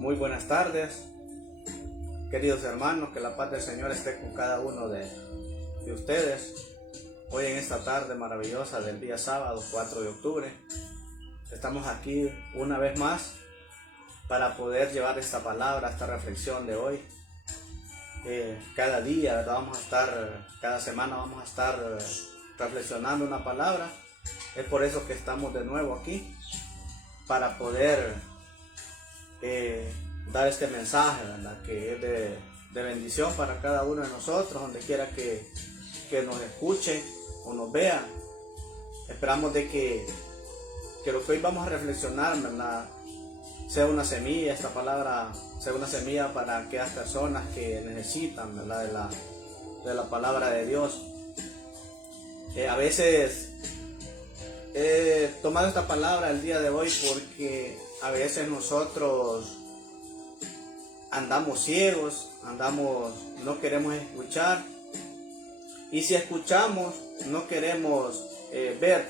Muy buenas tardes, queridos hermanos, que la paz del Señor esté con cada uno de ustedes. Hoy en esta tarde maravillosa del día sábado 4 de octubre, estamos aquí una vez más para poder llevar esta palabra, esta reflexión de hoy. Cada día, ¿verdad? Cada semana vamos a estar reflexionando una palabra. Es por eso que estamos de nuevo aquí, para poder dar este mensaje, ¿verdad? Que es de bendición para cada uno de nosotros, donde quiera que nos escuche o nos vea. Esperamos de que lo que hoy vamos a reflexionar, ¿verdad?, sea una semilla, esta palabra sea una semilla para aquellas personas que necesitan, ¿verdad?, de la palabra de Dios. A veces he tomado esta palabra el día de hoy porque a veces nosotros andamos ciegos, no queremos escuchar, y si escuchamos no queremos ver.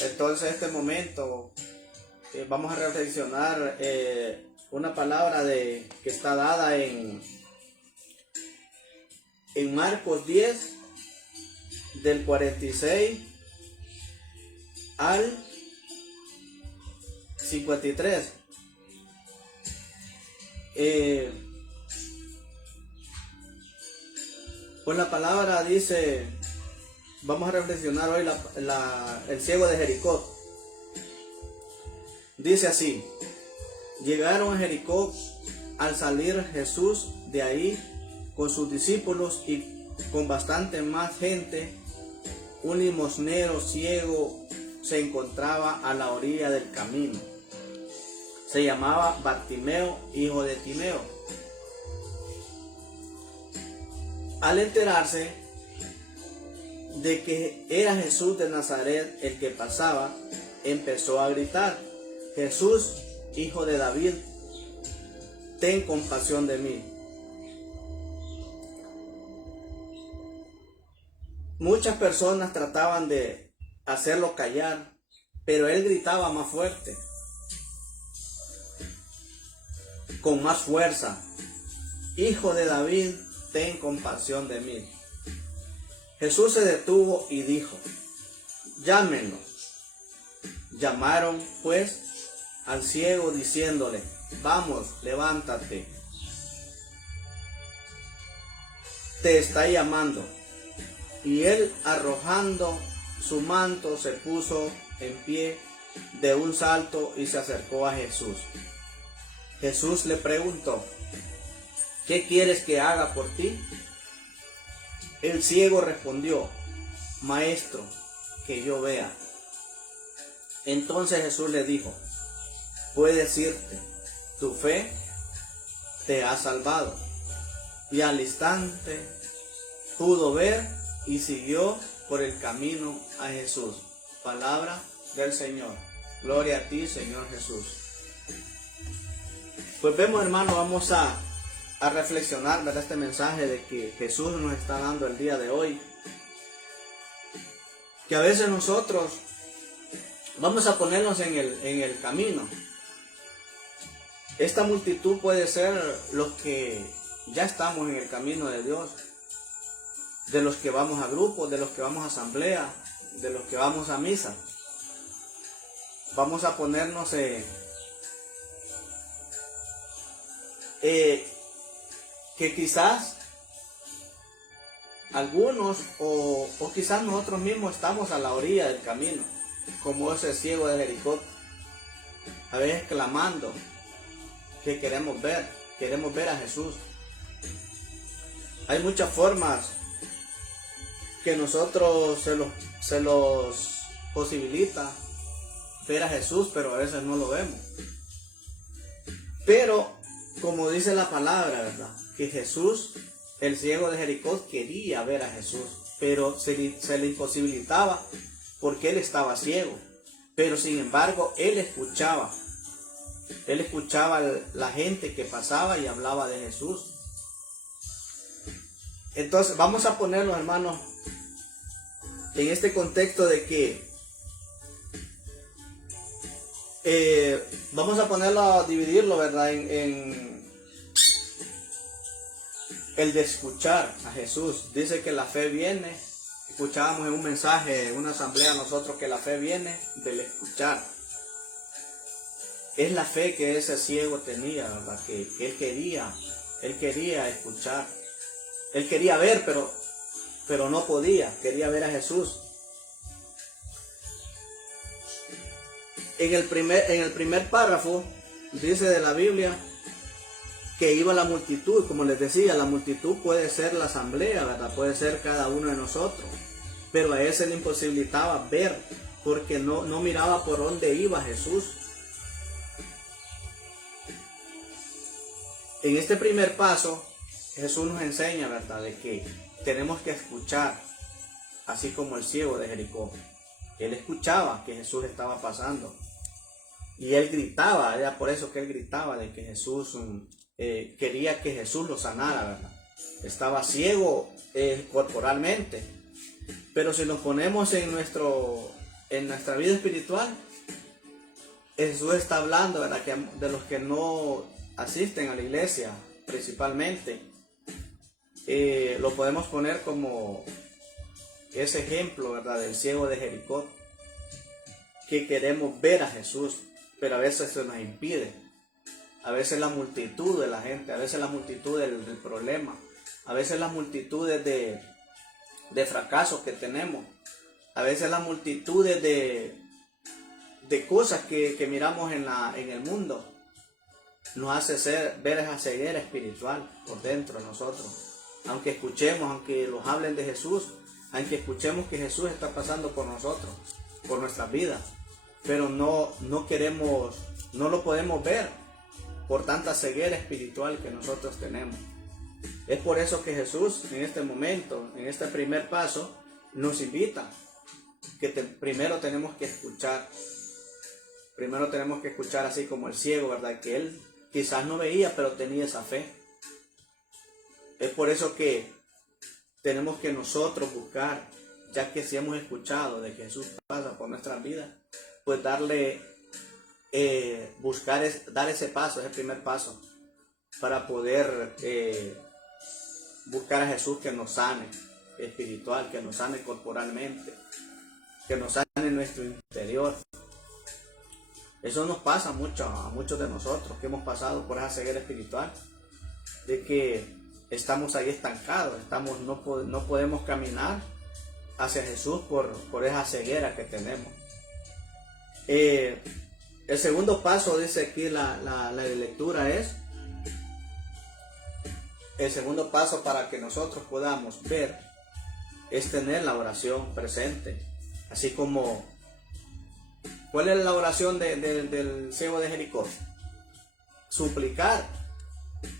Entonces en este momento vamos a reflexionar una palabra que está dada en Marcos 10, del 46 al 53. Pues la palabra dice, vamos a reflexionar hoy el ciego de Jericó. Dice así: llegaron a Jericó al salir Jesús de ahí con sus discípulos y con bastante más gente. Un limosnero ciego se encontraba a la orilla del camino. Se llamaba Bartimeo, hijo de Timeo. Al enterarse de que era Jesús de Nazaret el que pasaba, empezó a gritar: Jesús, hijo de David, ten compasión de mí. Muchas personas trataban de hacerlo callar, pero él gritaba más fuerte, con más fuerza: Hijo de David, ten compasión de mí. Jesús se detuvo y dijo: llámenlo. Llamaron pues al ciego diciéndole: vamos, levántate, te está llamando. Y él, arrojando su manto, se puso en pie de un salto y se acercó a Jesús. Jesús le preguntó: ¿qué quieres que haga por ti? El ciego respondió: Maestro, que yo vea. Entonces Jesús le dijo: puedes irte, tu fe te ha salvado. Y al instante pudo ver y siguió por el camino a Jesús. Palabra del Señor. Gloria a ti, Señor Jesús. Pues vemos, hermano, vamos a reflexionar, ¿verdad?, este mensaje de que Jesús nos está dando el día de hoy. Que a veces nosotros vamos a ponernos en el camino. Esta multitud puede ser los que ya estamos en el camino de Dios, de los que vamos a grupos, de los que vamos a asamblea, de los que vamos a misa. Vamos a ponernos que quizás algunos o quizás nosotros mismos estamos a la orilla del camino, como ese ciego de Jericó, a veces clamando que queremos ver a Jesús. Hay muchas formas que nosotros se los posibilita ver a Jesús, pero a veces no lo vemos. Pero como dice la palabra, ¿verdad?, que Jesús, el ciego de Jericó, quería ver a Jesús, pero se le imposibilitaba porque él estaba ciego. Pero sin embargo, él escuchaba la gente que pasaba y hablaba de Jesús. Entonces vamos a ponerlo, hermanos, en este contexto de que vamos a ponerlo, a dividirlo, ¿verdad? En el de escuchar a Jesús. Dice que la fe viene, escuchábamos en un mensaje, en una asamblea nosotros, que la fe viene del escuchar. Es la fe que ese ciego tenía, ¿verdad? Que él quería escuchar. Él quería ver, pero no podía, quería ver a Jesús. En el primer párrafo dice de la Biblia que iba la multitud. Como les decía, la multitud puede ser la asamblea, ¿verdad? Puede ser cada uno de nosotros, pero a ese le imposibilitaba ver, porque no miraba por dónde iba Jesús. En este primer paso, Jesús nos enseña, ¿verdad?, de que tenemos que escuchar, así como el ciego de Jericó. Él escuchaba que Jesús estaba pasando y él gritaba, era por eso que él gritaba, de que Jesús quería que Jesús lo sanara, ¿verdad? Estaba ciego corporalmente, pero si nos ponemos en nuestra vida espiritual, Jesús está hablando, ¿verdad?, que de los que no asisten a la iglesia principalmente, lo podemos poner como ese ejemplo, ¿verdad?, del ciego de Jericó, que queremos ver a Jesús, pero a veces se nos impide. A veces la multitud de la gente, a veces la multitud del problema, a veces las multitudes de fracasos que tenemos, a veces las multitudes de cosas que miramos en el mundo, nos hace ver esa ceguera espiritual por dentro de nosotros. Aunque escuchemos, aunque nos hablen de Jesús, aunque escuchemos que Jesús está pasando por nosotros, por nuestras vidas, pero no lo podemos ver por tanta ceguera espiritual que nosotros tenemos. Es por eso que Jesús en este momento, en este primer paso, nos invita que primero tenemos que escuchar. Primero tenemos que escuchar, así como el ciego, ¿verdad?, que él quizás no veía, pero tenía esa fe. Es por eso que tenemos que nosotros buscar, ya que si hemos escuchado de que Jesús pasa por nuestras vidas, pues dar ese paso, ese primer paso, para poder buscar a Jesús que nos sane espiritual, que nos sane corporalmente, que nos sane en nuestro interior. Eso nos pasa mucho a muchos de nosotros que hemos pasado por esa ceguera espiritual, de que estamos ahí estancados, no podemos caminar hacia Jesús por esa ceguera que tenemos. El segundo paso, dice aquí la lectura, el segundo paso para que nosotros podamos ver es tener la oración presente, así como ¿cuál es la oración del ciego de Jericó?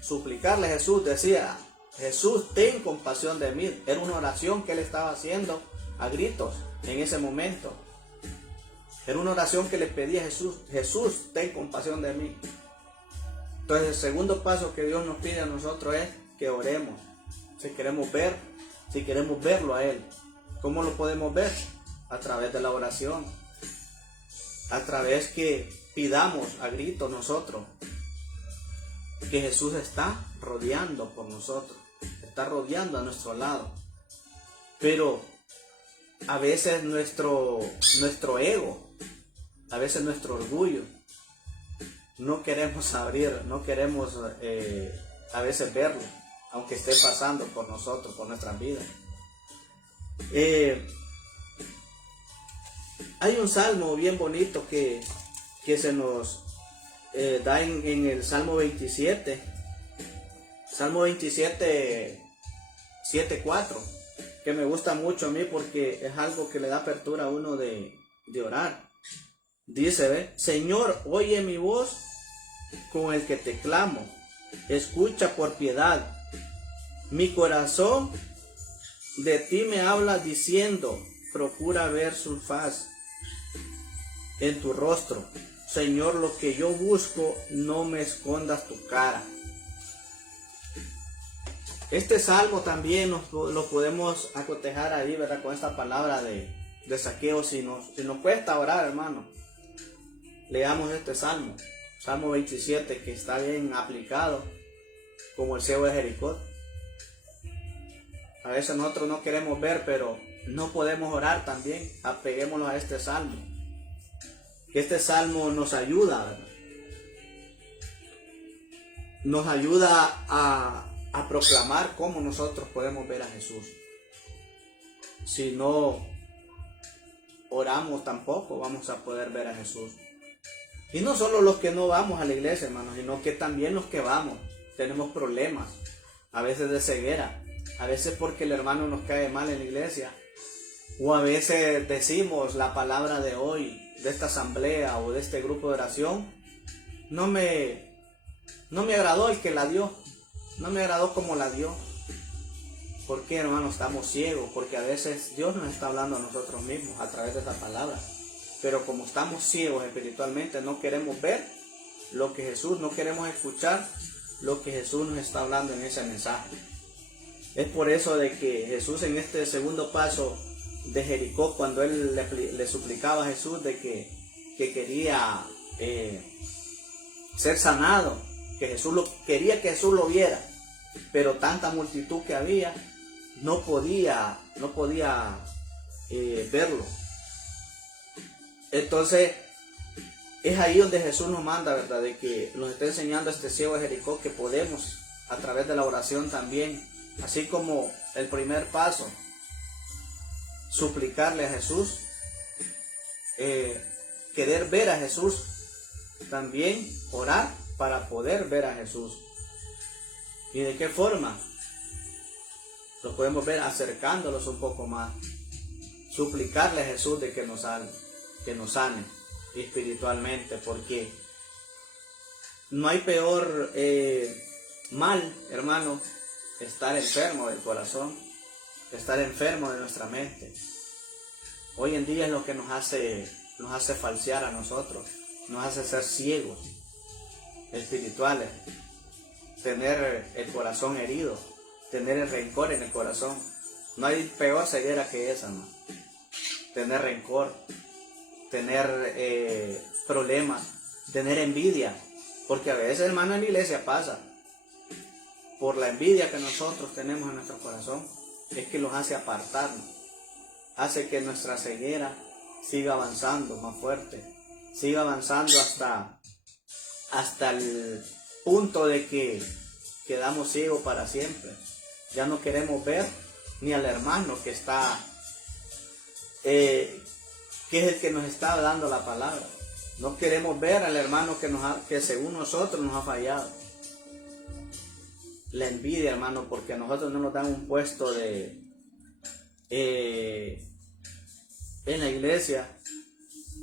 Suplicarle a Jesús. Decía: Jesús, ten compasión de mí. Era una oración que él estaba haciendo a gritos en ese momento. Era una oración que le pedía a Jesús: Jesús, ten compasión de mí. Entonces el segundo paso que Dios nos pide a nosotros es que oremos. Si queremos verlo a Él. ¿Cómo lo podemos ver? A través de la oración. A través que pidamos a gritos nosotros que Jesús está rodeando por nosotros, está rodeando a nuestro lado. Pero a veces nuestro ego, a veces nuestro orgullo, no queremos abrir, no queremos a veces verlo, aunque esté pasando por nosotros, por nuestras vidas. Hay un salmo bien bonito que se nos da en el Salmo 27, Salmo 27, 7:4, que me gusta mucho a mí porque es algo que le da apertura a uno de orar. Dice: Señor, oye mi voz con el que te clamo, escucha por piedad. Mi corazón de ti me habla diciendo: procura ver su faz en tu rostro. Señor, lo que yo busco, no me escondas tu cara. Este salmo también lo podemos acotejar ahí, ¿verdad?, con esta palabra de Zaqueo. Si nos cuesta orar, hermano, leamos este salmo, Salmo 27, que está bien aplicado como el ciego de Jericó. A veces nosotros no queremos ver, pero no podemos orar también. Apeguémonos a este salmo. Que este salmo nos ayuda, ¿verdad? Nos ayuda a proclamar cómo nosotros podemos ver a Jesús. Si no oramos tampoco vamos a poder ver a Jesús. Y no solo los que no vamos a la iglesia, hermanos, sino que también los que vamos. Tenemos problemas, a veces de ceguera, a veces porque el hermano nos cae mal en la iglesia, o a veces decimos la palabra de hoy, de esta asamblea o de este grupo de oración, no me agradó el que la dio, no me agradó como la dio. ¿Por qué, hermano? Estamos ciegos, porque a veces Dios nos está hablando a nosotros mismos a través de esa palabra. Pero como estamos ciegos espiritualmente, no queremos ver lo que Jesús, no queremos escuchar lo que Jesús nos está hablando en ese mensaje. Es por eso de que Jesús en este segundo paso de Jericó, cuando él le suplicaba a Jesús de que quería ser sanado, que quería que Jesús lo viera, pero tanta multitud que había, no podía verlo. Entonces es ahí donde Jesús nos manda, ¿verdad? De que nos está enseñando a este ciego de Jericó que podemos a través de la oración también, así como el primer paso, suplicarle a Jesús, querer ver a Jesús, también orar para poder ver a Jesús. ¿Y de qué forma? Lo podemos ver acercándolos un poco más, suplicarle a Jesús de que nos sane espiritualmente, porque no hay peor mal, hermano, estar enfermo del corazón, estar enfermo de nuestra mente. Hoy en día es lo que nos hace falsear a nosotros, nos hace ser ciegos espirituales, tener el corazón herido, tener el rencor en el corazón. No hay peor ceguera que esa, ¿no? Tener rencor, tener problemas, tener envidia, porque a veces, hermano, en la iglesia pasa, por la envidia que nosotros tenemos en nuestro corazón, es que los hace apartarnos, hace que nuestra ceguera siga avanzando más fuerte, siga avanzando hasta el punto de que quedamos ciegos para siempre. Ya no queremos ver ni al hermano que está, que es el que nos está dando la palabra. No queremos ver al hermano que según nosotros nos ha fallado. La envidia, hermano, porque a nosotros no nos dan un puesto en la iglesia.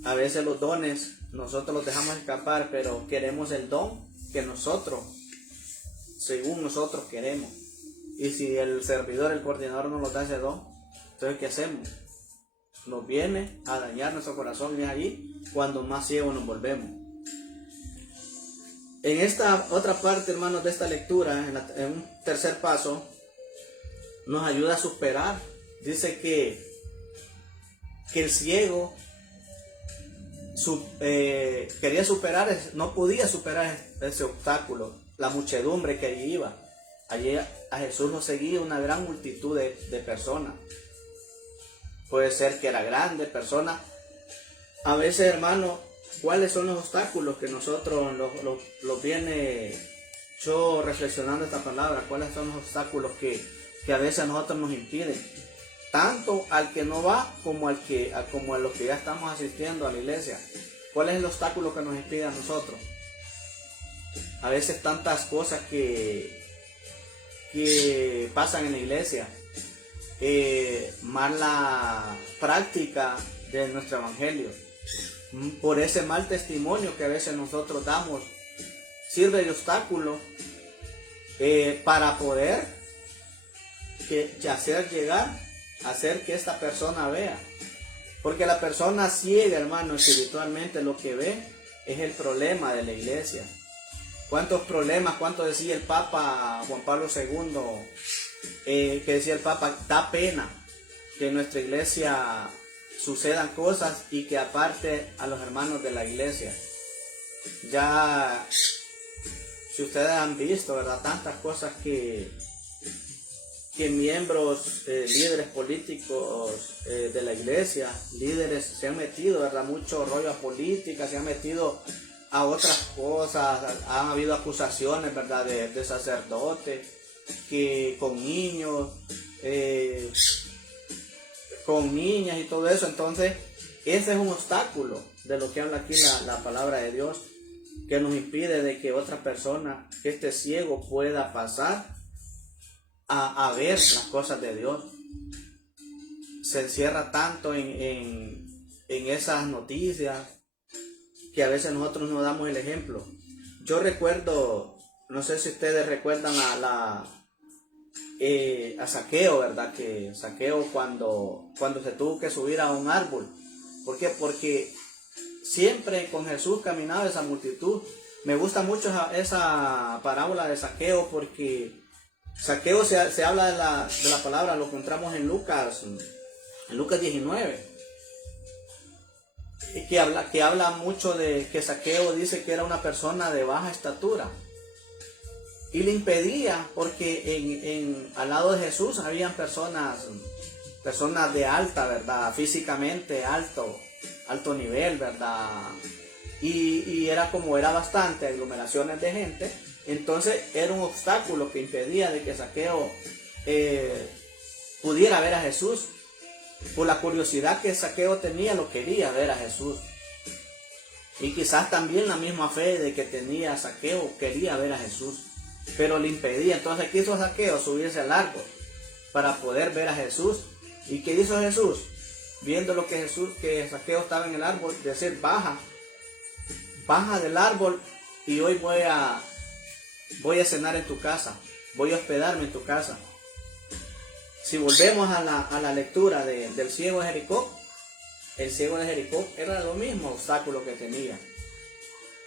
A veces los dones nosotros los dejamos escapar, pero queremos el don que nosotros, según nosotros queremos. Y si el servidor, el coordinador no nos da ese don, entonces ¿qué hacemos? Nos viene a dañar nuestro corazón, y es allí cuando más ciegos nos volvemos. En esta otra parte, hermanos, de esta lectura, en un tercer paso, nos ayuda a superar. Dice que el ciego quería superar, no podía superar ese obstáculo, la muchedumbre que allí iba. Allí a Jesús lo seguía una gran multitud de personas. Puede ser que era grande persona. A veces, hermano, ¿cuáles son los obstáculos que nosotros los viene yo reflexionando esta palabra? ¿Cuáles son los obstáculos que a veces a nosotros nos impiden? Tanto al que no va como a los que ya estamos asistiendo a la iglesia. ¿Cuál es el obstáculo que nos impide a nosotros? A veces tantas cosas que pasan en la iglesia, mala práctica de nuestro evangelio, por ese mal testimonio que a veces nosotros damos, sirve de obstáculo para poder hacer que esta persona vea. Porque la persona ciega, hermano, espiritualmente lo que ve es el problema de la iglesia. ¿Cuántos problemas? ¿Cuánto decía el Papa Juan Pablo II? Que decía el Papa, da pena que en nuestra iglesia sucedan cosas y que aparte a los hermanos de la iglesia. Ya, si ustedes han visto, ¿verdad? Tantas cosas que miembros, líderes políticos de la iglesia, líderes se han metido, ¿verdad? Mucho rollo a política, se han metido a otras cosas, han habido acusaciones, ¿verdad? De sacerdotes, que con niños, con niñas y todo eso. Entonces, ese es un obstáculo de lo que habla aquí la palabra de Dios, que nos impide de que otra persona que esté ciego pueda pasar a ver las cosas de Dios. Se encierra tanto en esas noticias que a veces nosotros no damos el ejemplo. Yo recuerdo, no sé si ustedes recuerdan a Zaqueo, ¿verdad? Que Zaqueo cuando se tuvo que subir a un árbol. ¿Por qué? Porque siempre con Jesús caminaba esa multitud. Me gusta mucho esa parábola de Zaqueo, porque Zaqueo se habla de la palabra, lo encontramos en Lucas 19, y que habla mucho de que Zaqueo dice que era una persona de baja estatura, y le impedía, porque al lado de Jesús habían personas de alta, ¿verdad? Físicamente alto nivel, ¿verdad? Y era bastante aglomeraciones de gente. Entonces era un obstáculo que impedía de que Zaqueo pudiera ver a Jesús. Por la curiosidad que Zaqueo tenía, lo quería ver a Jesús. Y quizás también la misma fe de que tenía Zaqueo, quería ver a Jesús, pero le impedía. Entonces quiso Zaqueo subirse al árbol para poder ver a Jesús. ¿Y qué hizo Jesús? Viendo lo que Zaqueo estaba en el árbol, decir: baja del árbol, y hoy voy a cenar en tu casa, voy a hospedarme en tu casa. Si volvemos a la lectura del ciego de Jericó, el ciego de Jericó era lo mismo obstáculo que tenía.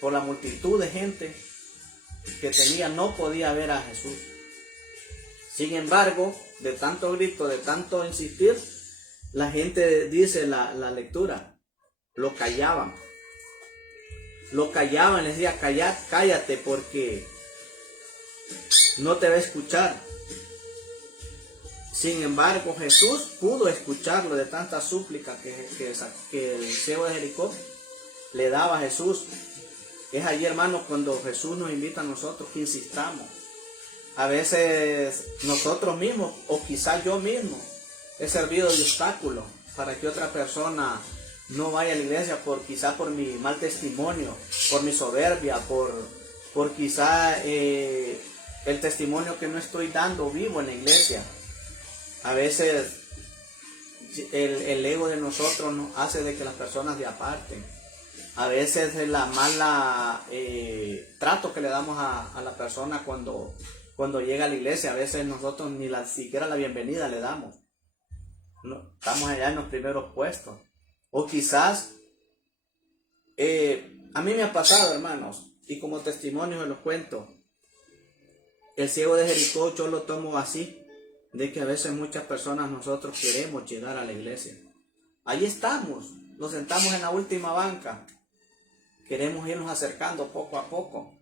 Por la multitud de gente que tenía, no podía ver a Jesús. Sin embargo, de tanto grito, de tanto insistir, la gente, dice la lectura, lo callaban, les decía: cállate, porque no te va a escuchar. Sin embargo, Jesús pudo escucharlo de tanta súplica que el ciego de Jericó le daba a Jesús. Es allí, hermanos, cuando Jesús nos invita a nosotros que insistamos. A veces nosotros mismos, o quizás yo mismo, he servido de obstáculo para que otra persona no vaya a la iglesia, quizás por mi mal testimonio, por mi soberbia, por quizá el testimonio que no estoy dando vivo en la iglesia. A veces el ego de nosotros nos hace de que las personas se aparten. A veces la mala trato que le damos a la persona cuando llega a la iglesia, a veces nosotros ni siquiera la bienvenida le damos. No, estamos allá en los primeros puestos. O quizás, a mí me ha pasado, hermanos, y como testimonio se los cuento. El ciego de Jericó yo lo tomo así, de que a veces muchas personas nosotros queremos llegar a la iglesia. Ahí estamos, nos sentamos en la última banca, queremos irnos acercando poco a poco.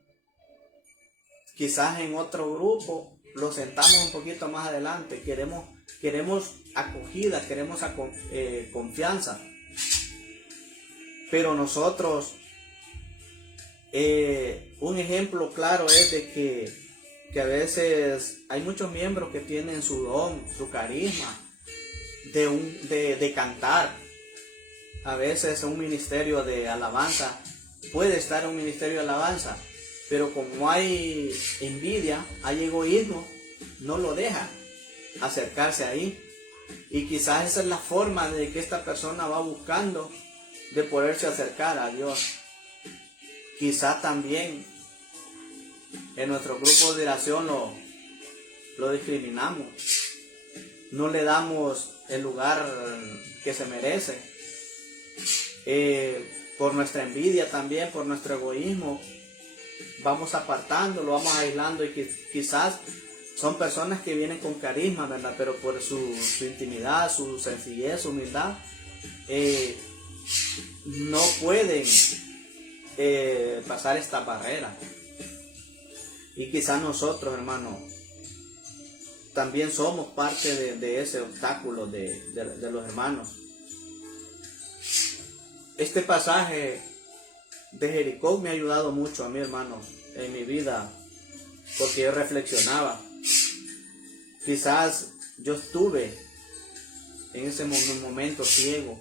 Quizás en otro grupo lo sentamos un poquito más adelante, queremos acogida, queremos confianza. Pero nosotros, un ejemplo claro es de que a veces hay muchos miembros que tienen su don, su carisma de cantar. A veces un ministerio de alabanza puede estar en un ministerio de alabanza, pero como hay envidia, hay egoísmo, no lo deja acercarse ahí. Y quizás esa es la forma de que esta persona va buscando de poderse acercar a Dios. Quizás también en nuestro grupo de oración lo discriminamos, no le damos el lugar que se merece, por nuestra envidia también, por nuestro egoísmo, vamos apartándolo, vamos aislando, y quizás son personas que vienen con carisma, ¿verdad? Pero por su intimidad, su sencillez, su humildad, no pueden pasar esta barrera. Y quizás nosotros, hermano, también somos parte de ese obstáculo de los hermanos. Este pasaje de Jericó me ha ayudado mucho a mí, hermano, en mi vida, porque yo reflexionaba. Quizás yo estuve en ese momento ciego,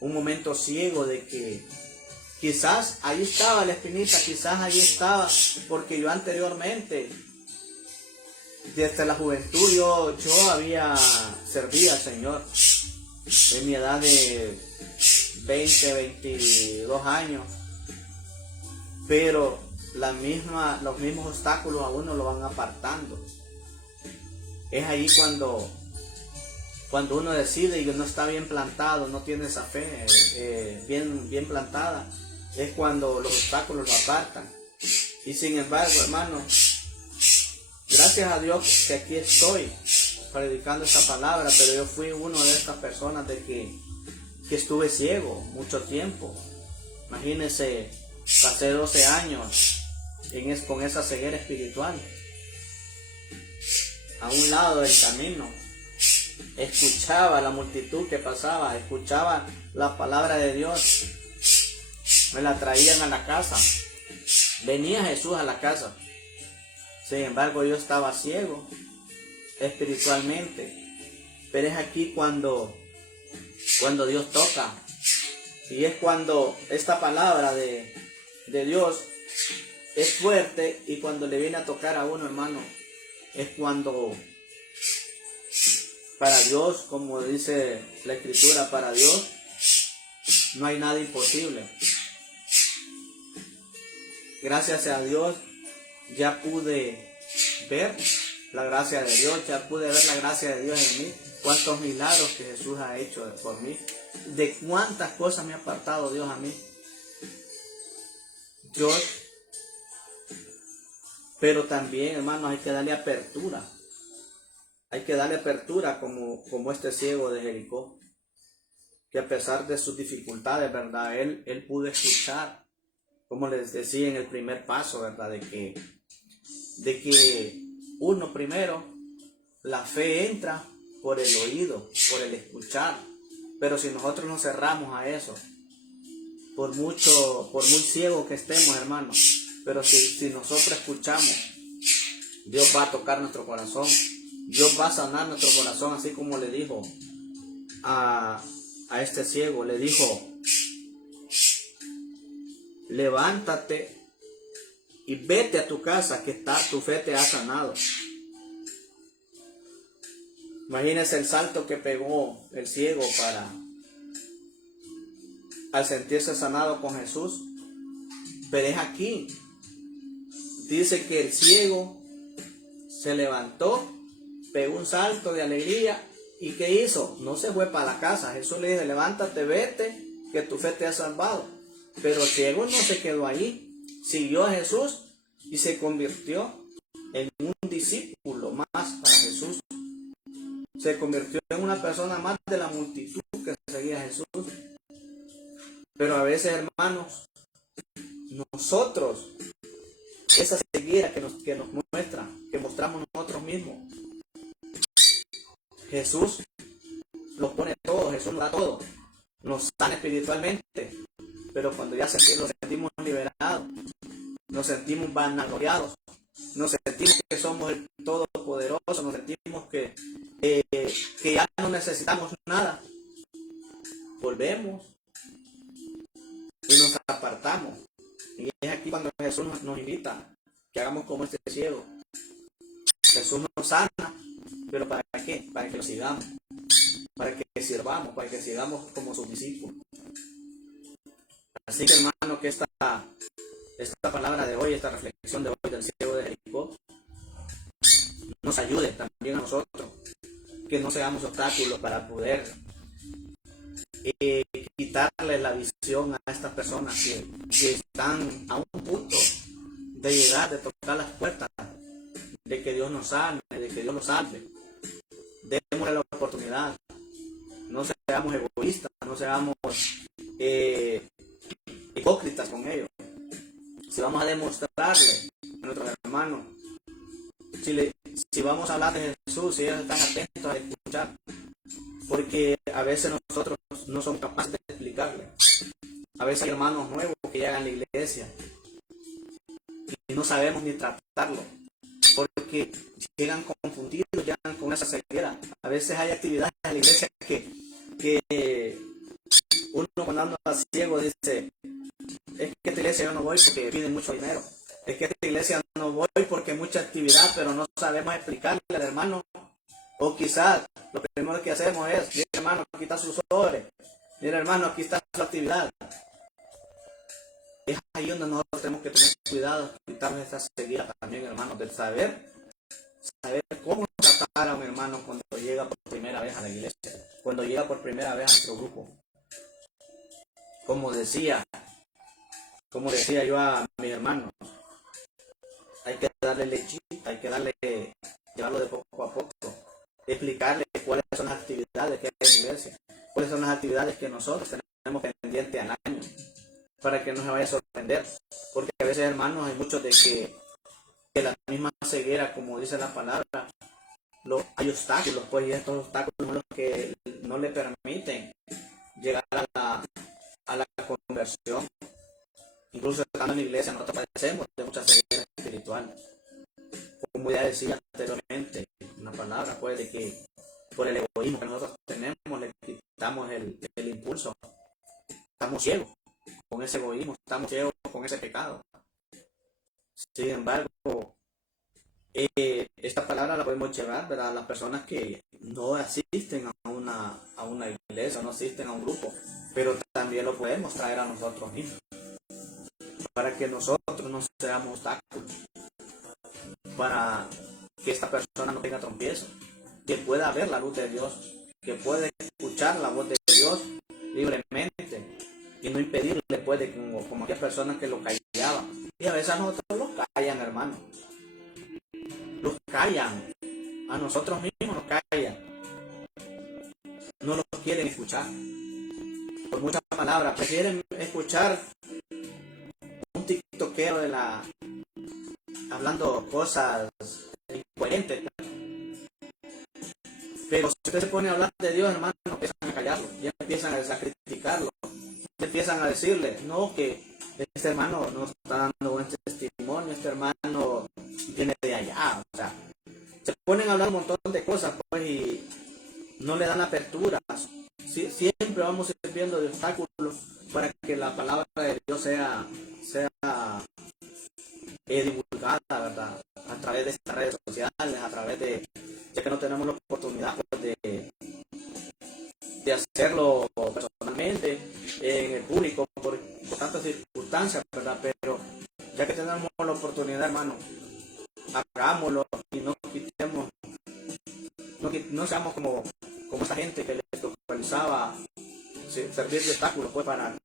un momento ciego de que quizás ahí estaba la espinita, quizás ahí estaba, porque yo anteriormente, desde la juventud, yo había servido al Señor en mi edad de 20, 22 años, pero los mismos obstáculos a uno lo van apartando. Es ahí cuando uno decide y no está bien plantado, no tiene esa fe bien plantada, es cuando los obstáculos lo apartan. Y sin embargo, hermano, gracias a Dios que aquí estoy predicando esta palabra, pero yo fui uno de estas personas de que estuve ciego mucho tiempo. Imagínense, pasé 12 años con esa ceguera espiritual. A un lado del camino, escuchaba la multitud que pasaba, escuchaba la palabra de Dios, me la traían a la casa, venía Jesús a la casa. Sin embargo, yo estaba ciego espiritualmente. Pero es aquí cuando Dios toca, y es cuando esta palabra de Dios es fuerte, y cuando le viene a tocar a uno, hermano, es cuando para Dios, como dice la Escritura, para Dios no hay nada imposible. Gracias a Dios ya pude ver la gracia de Dios, ya pude ver la gracia de Dios en mí. Cuántos milagros que Jesús ha hecho por mí, de cuántas cosas me ha apartado Dios a mí. Pero también, hermanos, hay que darle apertura. Hay que darle apertura como este ciego de Jericó, que a pesar de sus dificultades, ¿verdad? Él pudo escuchar, como les decía en el primer paso, ¿verdad? De que uno primero, la fe entra por el oído, por el escuchar. Pero si nosotros nos cerramos a eso, por muy ciego que estemos, hermanos, pero si nosotros escuchamos, Dios va a tocar nuestro corazón, Dios va a sanar nuestro corazón, así como le dijo a este ciego, le dijo: levántate y vete a tu casa, que tu fe te ha sanado. Imagínense el salto que pegó el ciego al sentirse sanado con Jesús. Pero es aquí, dice que el ciego se levantó, pegó un salto de alegría, y ¿qué hizo? No se fue para la casa. Jesús le dijo: levántate, vete, que tu fe te ha salvado. Pero el ciego no se quedó ahí, siguió a Jesús y se convirtió en un discípulo más para Jesús. Se convirtió en una persona más de la multitud que seguía a Jesús. Pero a veces, hermanos, nosotros, esa ceguera que nos muestra, que mostramos nosotros mismos, Jesús lo pone todo, Jesús nos da todo, nos sana espiritualmente, pero cuando ya nos sentimos liberados, nos sentimos vanagloriados, nos sentimos que somos el Todopoderoso, nos sentimos que ya no necesitamos nada, volvemos y nos apartamos. Y es aquí cuando Jesús nos invita que hagamos como este ciego. Jesús nos sana, pero ¿para qué? Para que lo sigamos, para que sirvamos, para que sigamos como sus discípulos. Así que, hermano, que esta palabra de hoy, esta reflexión de hoy del ciego de Jericó, nos ayude también a nosotros, que no seamos obstáculos para poder quitarle la visión a estas personas que están a un punto de llegar, de tocar las puertas, de que Dios nos sane, de que Dios los salve. Démosle la oportunidad, no seamos egoístas, no seamos hipócritas con ellos. Si vamos a demostrarle a nuestros hermanos, si vamos a hablar de Jesús, si ellos están atentos a escuchar, porque a veces nosotros no somos capaces de explicarle. A veces hay hermanos nuevos que llegan a la iglesia y no sabemos ni tratarlo, porque llegan confundidos, llegan con esa ceguera. A veces hay actividades en la iglesia que uno cuando anda ciego dice: es que esta iglesia yo no voy porque piden mucho dinero, es que esta iglesia no voy porque hay mucha actividad, pero no sabemos explicarle al hermano. O quizás lo primero que hacemos es: mira hermano, aquí está su sobre, mira hermano, aquí está su actividad. Es ahí donde nosotros tenemos que tener cuidado, quitarnos esta ceguera también, hermanos, del saber cómo tratar a un hermano cuando llega por primera vez a la iglesia, cuando llega por primera vez a nuestro grupo. Como decía yo a mis hermanos, hay que darle lechita, hay que llevarlo de poco a poco, explicarle cuáles son las actividades que hay en la iglesia, cuáles son las actividades que nosotros tenemos pendiente al año, para que no se vaya a sorprender, porque a veces, hermanos, hay muchos de que la misma ceguera, como dice la palabra, hay obstáculos, pues, y estos obstáculos son los que no le permiten llegar a la conversión. Incluso estando en la iglesia nosotros padecemos de mucha ceguera espiritual. Como ya decía anteriormente, una palabra, pues, de que por el egoísmo que nosotros tenemos le quitamos el impulso. Estamos ciegos con ese egoísmo, estamos ciegos con ese pecado. Sin embargo, esta palabra la podemos llevar, ¿verdad?, a las personas que no asisten a una iglesia, no asisten a un grupo, pero también lo podemos traer a nosotros mismos, para que nosotros no seamos obstáculos, para que esta persona no tenga tropiezo, que pueda ver la luz de Dios, que pueda escuchar la voz de Dios libremente y no impedirle, puede, como aquellas personas que lo callaban. Y a veces a nosotros los callan, hermano, los callan, a nosotros mismos nos callan, no los quieren escuchar por muchas palabras, prefieren escuchar un tiktokero hablando cosas incoherentes. Pero si usted se pone a hablar de Dios, hermano, empiezan a callarlo, ya empiezan a criticarlo, ya empiezan a decirle: no, que este hermano no está dando buen testimonio, este hermano viene de allá. O sea, se ponen a hablar un montón de cosas, pues, y no le dan apertura. Siempre vamos sirviendo de obstáculos para que la palabra de Dios sea divulgada, ¿verdad?, a través de estas redes sociales, a través de, ya que no tenemos la oportunidad, pues, de hacerlo personalmente en el público por tantas circunstancias, ¿verdad? Pero ya que tenemos la oportunidad, hermano, hagámoslo y no quitemos, no seamos como esa gente que les localizaba servir de obstáculo, pues, para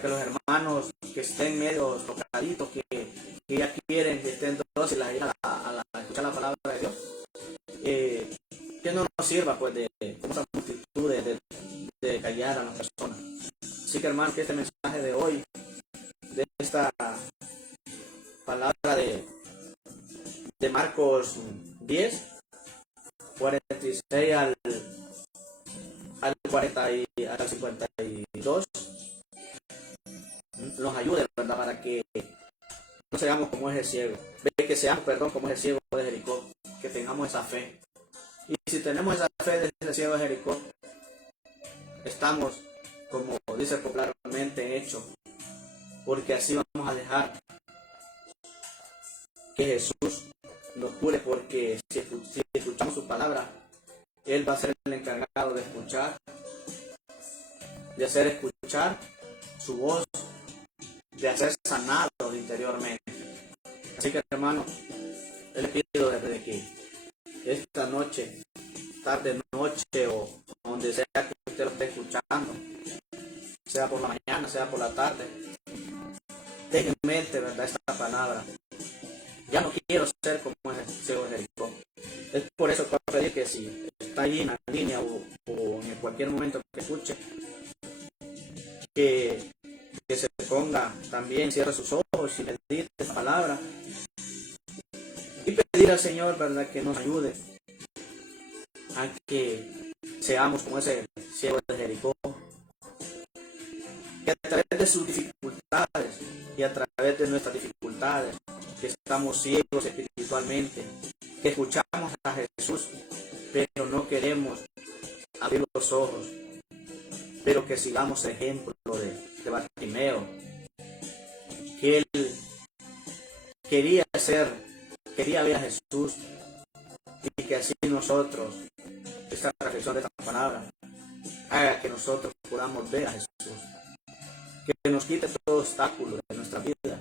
que los hermanos que estén medio tocaditos, que ya quieren, que estén dóciles a ir a escuchar la palabra de Dios, que no nos sirva, pues, como esa multitud de callar a las personas. Así que, hermano, que este mensaje de hoy, de esta palabra de Marcos 10, 46 al 52, nos ayude, ¿verdad?, para que no seamos como ese ciego, que seamos, como ese ciego de Jericó, que tengamos esa fe. Y si tenemos esa fe de ese ciego de Jericó, estamos, como dice popularmente, hechos, porque así vamos a dejar que Jesús nos cure, porque si escuchamos su palabra, Él va a ser el encargado de escuchar, de hacer escuchar su voz, de hacer sanados interiormente. Así que, hermano, le pido desde que esta noche, tarde, noche, o donde sea que usted lo esté escuchando, sea por la mañana, sea por la tarde, tenga en mente, ¿verdad?, esta palabra: ya no quiero ser como ese ciego de Jericó. Es por eso que voy a pedir que si está ahí en la línea o en cualquier momento que escuche, que se también cierre sus ojos y medite la palabra. Y pedir al Señor, ¿verdad?, que nos ayude a que seamos como ese ciego de Jericó, que a través de sus dificultades y a través de nuestras dificultades, que estamos ciegos espiritualmente, que escuchamos a Jesús, pero no queremos abrir los ojos, pero que sigamos el ejemplo de Bartimeo, que él quería ver a Jesús, y que así nosotros, esta reflexión de esta palabra, haga que nosotros podamos ver a Jesús, que nos quite todo obstáculo de nuestra vida,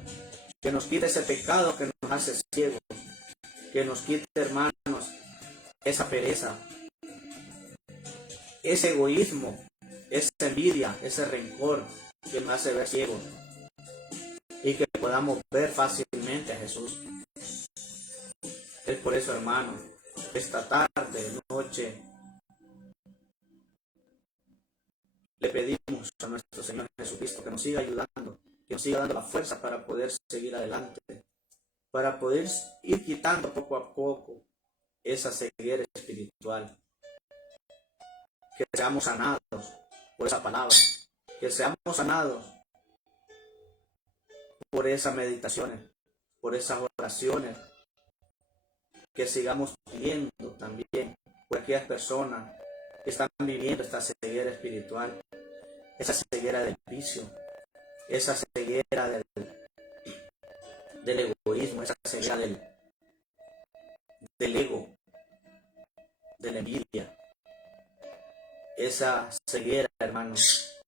que nos quite ese pecado que nos hace ciegos, que nos quite, hermanos, esa pereza, ese egoísmo, esa envidia, ese rencor que nos hace ver ciegos, y que podamos ver fácilmente a Jesús. Es por eso, hermanos, esta tarde, noche, le pedimos a nuestro Señor Jesucristo que nos siga ayudando, que nos siga dando la fuerza para poder seguir adelante, para poder ir quitando poco a poco esa ceguera espiritual, que seamos sanados por esa palabra, que seamos sanados por esas meditaciones, por esas oraciones, que sigamos pidiendo también por aquellas personas que están viviendo esta ceguera espiritual, esa ceguera del vicio, esa ceguera del egoísmo, esa ceguera del ego, de la envidia, esa ceguera, hermanos,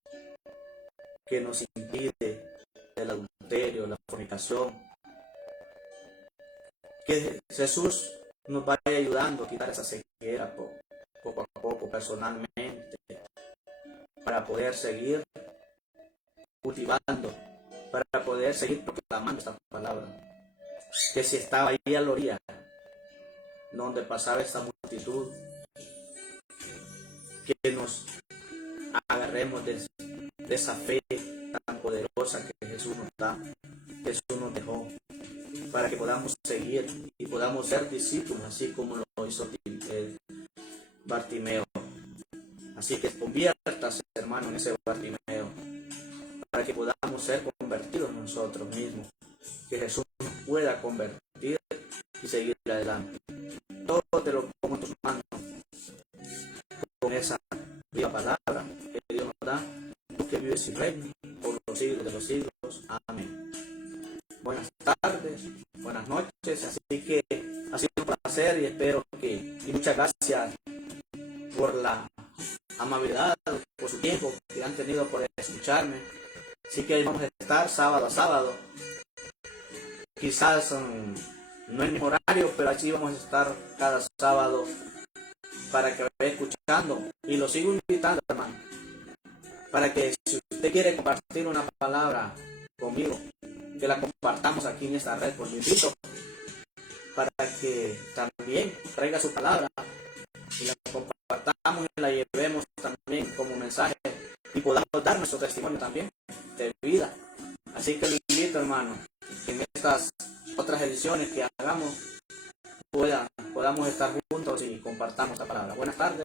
que nos impide el adulterio, la fornicación. Que Jesús nos vaya ayudando a quitar esa ceguera poco a poco, personalmente, para poder seguir cultivando, para poder seguir proclamando esta palabra. Que si estaba ahí a la orilla, donde pasaba esta multitud, que nos agarremos de esa fe tan poderosa que Jesús nos da, que Jesús nos dejó, para que podamos seguir y podamos ser discípulos, así como lo hizo Bartimeo. Así que conviértase, hermano, en ese Bartimeo, para que podamos ser convertidos nosotros mismos, que Jesús nos pueda convertir y seguir adelante. Todo te lo pongo en tus manos, con esa viva palabra que Dios nos da, que vives y reinas por los siglos de los siglos. Amén. Buenas tardes, buenas noches, así que ha sido un placer y espero y muchas gracias por la amabilidad, por su tiempo que han tenido por escucharme. Así que vamos a estar sábado a sábado, quizás no en el mismo horario, pero allí vamos a estar cada sábado para que vaya escuchando, y lo sigo invitando, hermano, para que si usted quiere compartir una palabra conmigo, que la compartamos aquí en esta red, pues lo invito para que también traiga su palabra y la compartamos y la llevemos también como mensaje y podamos dar nuestro testimonio también de vida. Así que lo invito, hermano, que en estas otras ediciones que hagamos podamos estar juntos y compartamos la palabra. Buenas tardes.